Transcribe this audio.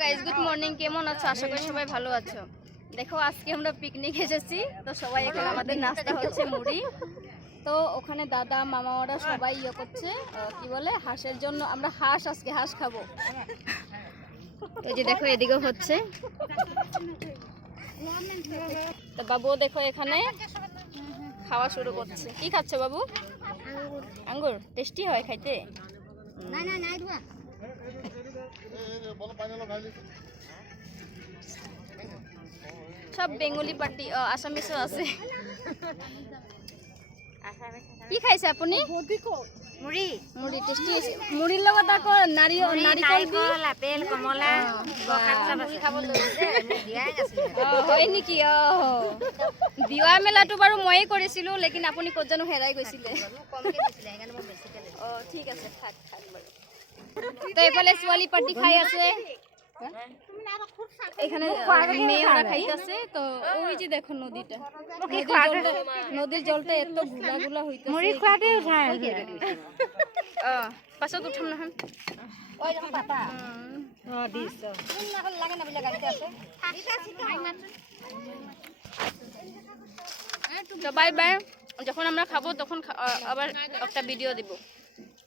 Guys good morning, কেমন আছো? আশা করি সবাই ভালো আছো। দেখো আজকে আমরা পিকনিক এসেছি, তো সবাই এখানে আমাদের নাস্তা হচ্ছে মুড়ি। তো ওখানে দাদা মামা ওরা সবাই ইয়ে করছে, কি বলে হাঁসের জন্য। আমরা আজকে হাঁস খাবো। এই যে দেখো এদিকেও হচ্ছে। তো বাবুও দেখো এখানে খাওয়া শুরু করছে। কি খাচ্ছে বাবু? আঙ্গুর। টেস্টি হয় খাইতে? সব বেঙ্গলি পার্টি, আসামিসও আছে। কি খাইছে আপুনি? মুড়ি মুড়ি টেস্টি। মুড়িৰ লগত আকৌ নাৰিকল, আপেল, কমলা হয় নেকি? বিয়া মেলাটো বাৰু ময়ে কৰিছিলো, লেকিন আপুনি ক'ত জানো হেৰাই গৈছিলে। ঠিক আছে, থাক বাৰু। তো এইফালে ছোৱালী পাৰ্টি খাই আছে, এখানে মেয়েরা খাইতেছে। তো ওই যে দেখো নদীটা, নদীর জলটা এত ঘোলা ঘোলা হইতেছে। মুড়ি খোৱাতে উঠাই পাছত উঠাম না। তো বাই বাই। যখন আমরা খাবো তখন আবার একটা ভিডিও দিব।